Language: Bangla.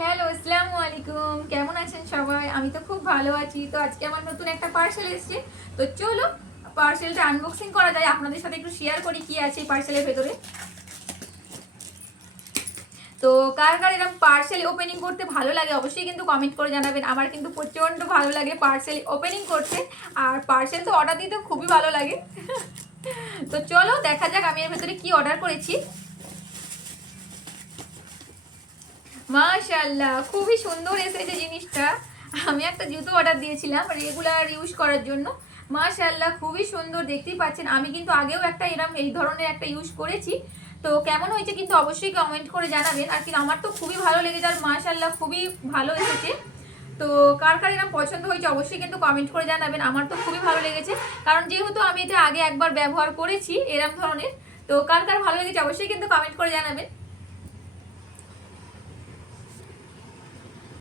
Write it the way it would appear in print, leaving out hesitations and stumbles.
হ্যালো, আসসালামু আলাইকুম। কেমন আছেন সবাই? আমি তো খুব ভালো আছি। তো আজকে আমার নতুন একটা পার্সেল এসেছে। তো চলো পার্সেলটা আনবক্সিং করা যায়। আপনাদের সাথে একটু শেয়ার করি কি আছে এই পার্সেলের ভেতরে। তো কার কার এরকম পার্সেল ওপেনিং করতে ভালো লাগে অবশ্যই কিন্তু কমেন্ট করে জানাবেন। আমার কিন্তু প্রচণ্ড ভালো লাগে পার্সেল ওপেনিং করতে। আর পার্সেল তো অর্ডার দিতে খুবই ভালো লাগে। তো চলো দেখা যাক আমি এর ভেতরে কি অর্ডার করেছি। মাশাআল্লাহ, খুবই সুন্দর এসেছে জিনিসটা। আমি একটা জুতো অর্ডার দিয়েছিলাম রেগুলার ইউজ করার জন্য। মাশাআল্লাহ, খুবই সুন্দর, দেখতেই পাচ্ছেন। আমি কিন্তু আগেও একটা এই ধরনের একটা ইউজ করেছি। তো কেমন হয়েছে কিন্তু অবশ্যই কমেন্ট করে জানাবেন। আর কি আমার তো খুবই ভালো লেগেছে, আর মাশাআল্লাহ খুবই ভালো এসেছে। তো কার কার এরকম পছন্দ হয়েছে অবশ্যই কিন্তু কমেন্ট করে জানাবেন। আমার তো খুবই ভালো লেগেছে, কারণ যেহেতু আমি এটা আগে একবার ব্যবহার করেছি এরম ধরনের। তো কার কার ভালো লেগেছে অবশ্যই কিন্তু কমেন্ট করে জানাবেন।